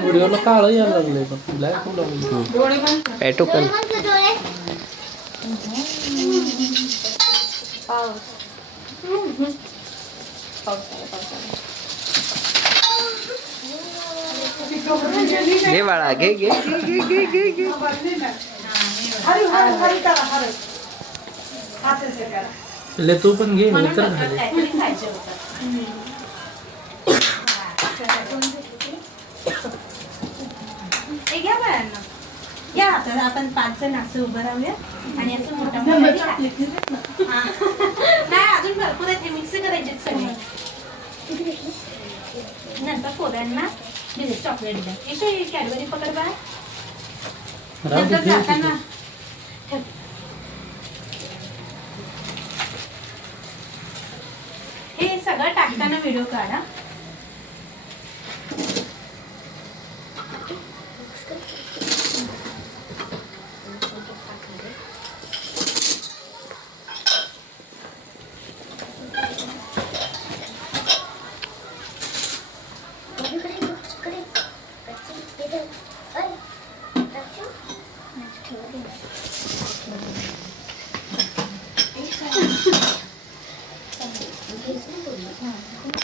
व्हिडिओला काळं यायला लागलंय पण ब्लॅक लागलं. पॅटो पण घे बाळा घे घे घे घे घे घे ले तू पण घे नंतर झाले. या आता आपण 5 जण असं उभं राहूया आणि असं मोठा नाही अजून भरपूर आहे मिक्स करायचे सगळे. नंतर पोरांना दिले चॉकलेट द्या. इथे कॅडबरी पकड बा. नंतर जाताना हे सगळं टाकताना व्हिडिओ काढा.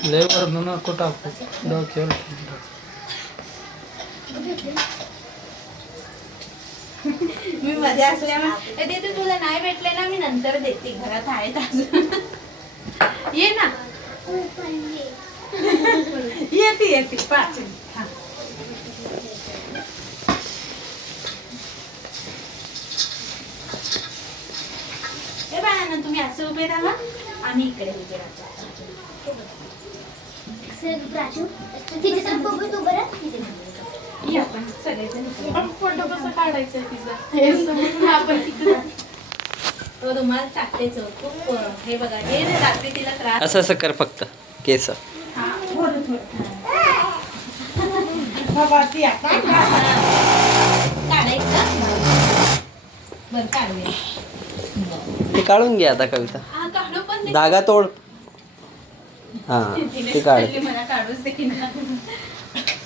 लय वरण नको टाकू डोक्यावर. मी मध्ये असल्यामुळे देते तुला नाही भेटले ना मी नंतर देते घरात आहेत अजून. ये ना येते येते 5 मिनिट. हे बाळांना तुम्ही असं उभे राहा आम्ही इकडे उभे राहतो. आपण सगळेजण फोटो कसा काढायचा तिचा आपण तो तुम्हाला टाकतेच खूप हे बघा हे रात्री तिला त्रास असं असं कर फक्त केस. काढायचं बरं काढूया. ते काढून घे आता कविता. काढू पण धागा तोड. हा ते काढ. मला काढूच दे.